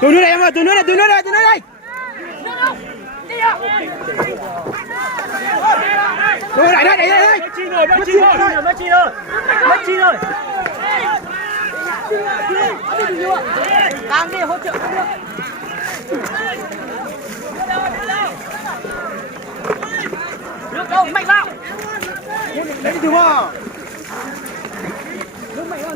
Tụi nữa đây em ơi, tụi nữa đây, tụi nữa đây, tụi nữa đây. Rồi đẩy đây. Mất chi rồi. Đang đi hỗ trợ. Nước đâu, mạnh vào. Đấy đúng không? Nước mạnh vào.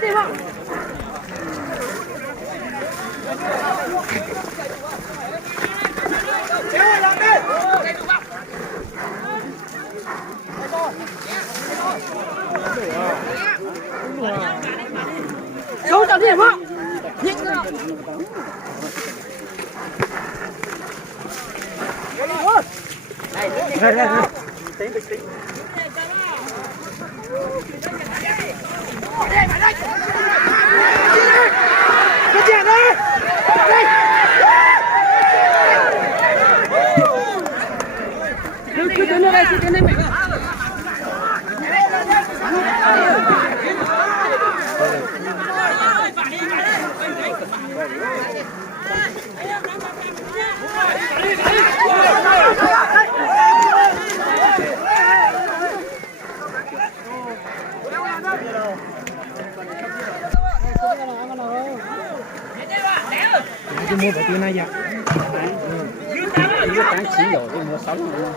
Đi vào. Đâu chẳng điểm không? Đây. Tính. Cái chuyện đây. Cứ tiến lên đây, mạnh vào. Cái mua bỏ tiền này vậy? Cái tán chỉ rồi cái mua 6 rồi.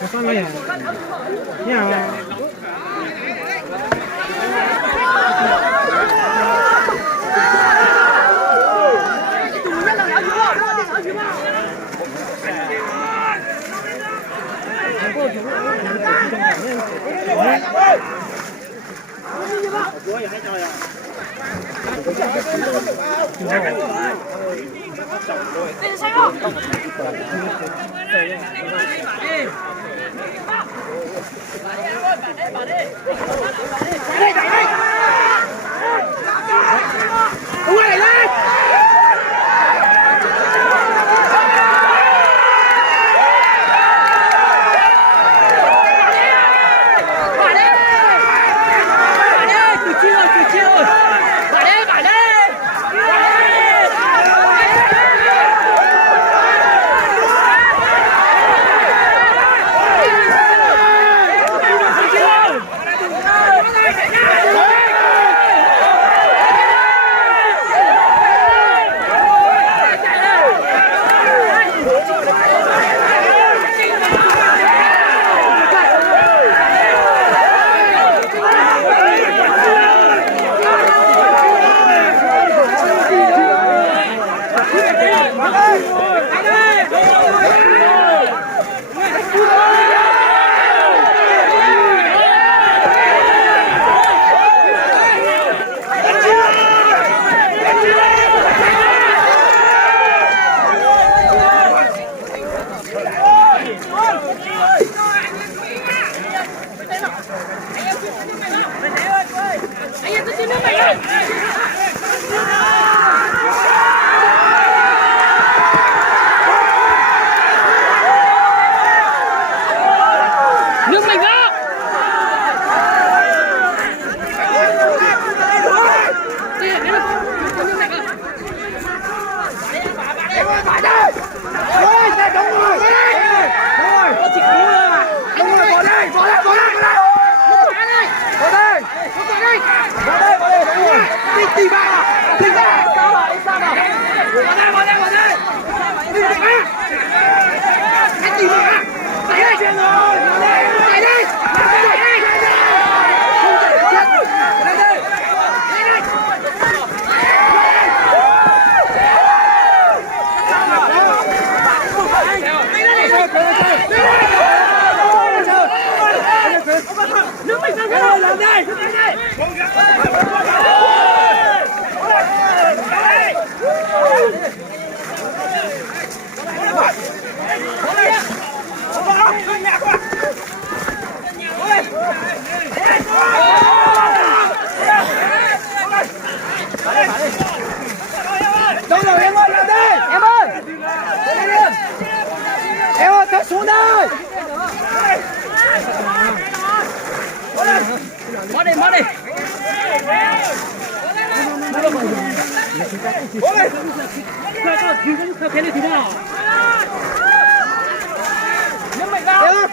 Có sao này à? Nhà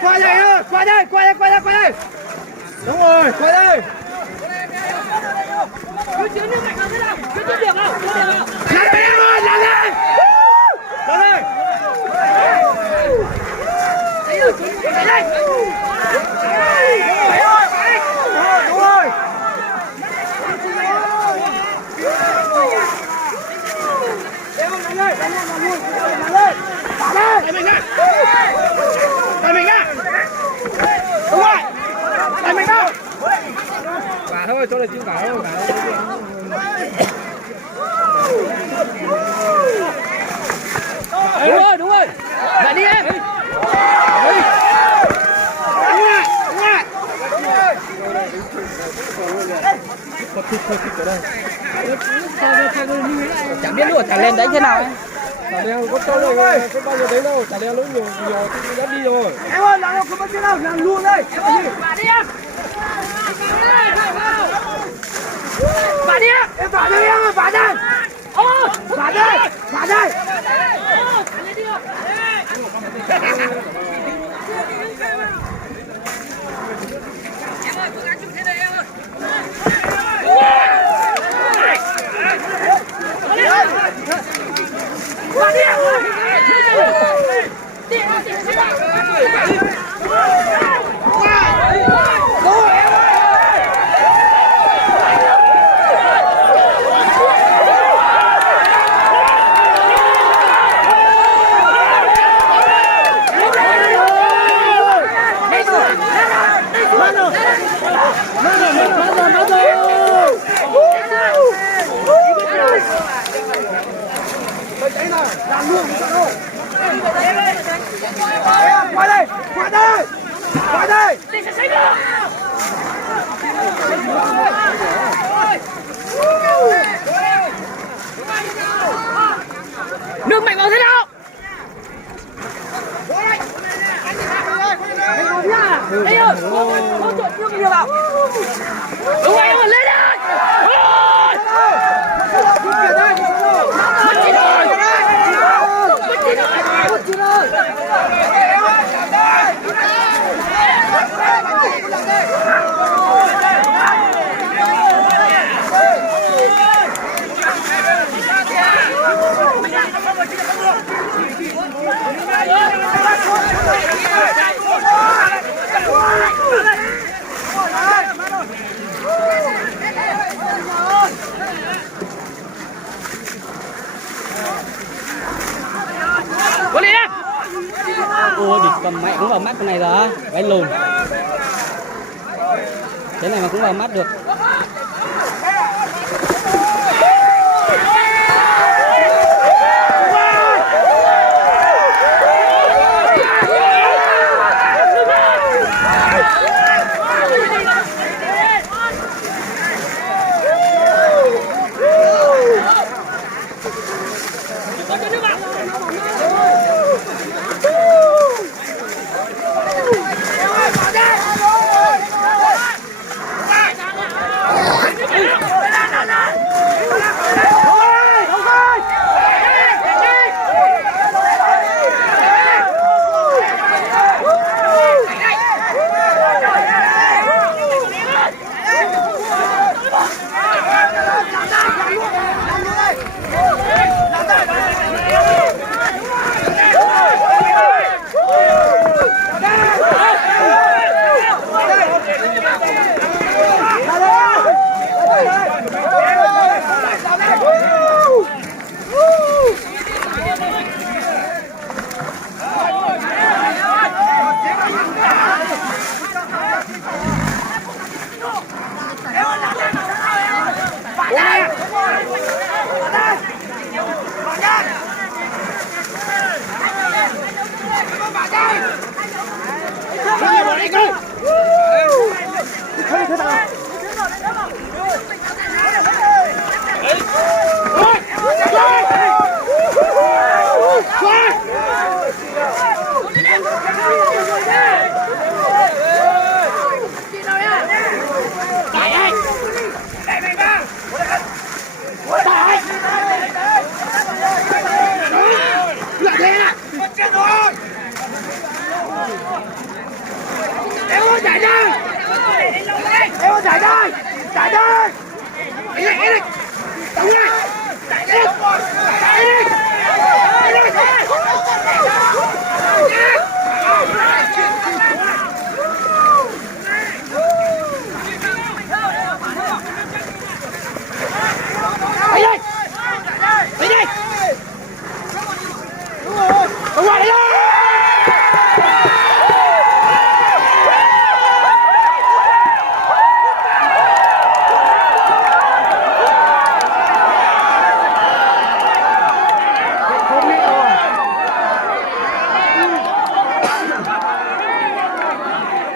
Qua đây, qua đây, qua đây, qua đây, qua đây. Đúng rồi, qua đây. cứ chiến nước mạnh vào thế nào, cứ chiến điểm vào, chiến điểm vào. Làm lên rồi, làm lên. Làm lên. Đấy rồi, đấy đây. Đúng rồi. Tay mình ra. Tay mình ra. Đúng rồi. Tay mình ra. Cả thôi, cho là chịu cả thôi. Đúng rồi. Lại đi em. Chẳng biết luôn, chả lên đấy thế nào ấy. Chả đeo có trâu rồi, không bao giờ đấy đâu. Chả đeo lỗi nhiều thì đã đi rồi. Em ơi, làm không có thế nào, làm luôn đây. Bà đi em. Bà đi em. Em vào đây em ơi, vào đây. Vào đây, vào đây. Em ơi, cố gắng chụp thế này em ơi. Bà đi em. Qua đây, qua đây, qua đây. Nước mạnh vào thế nào? Đây ơi, hỗ trợ nước nhiều vào. Đúng rồi, lên đây. Ôi, địch cầm mẹ cũng vào mắt cái này rồi, cái lùn. Thế này mà cũng vào mắt được.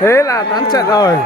Thế là thắng trận rồi.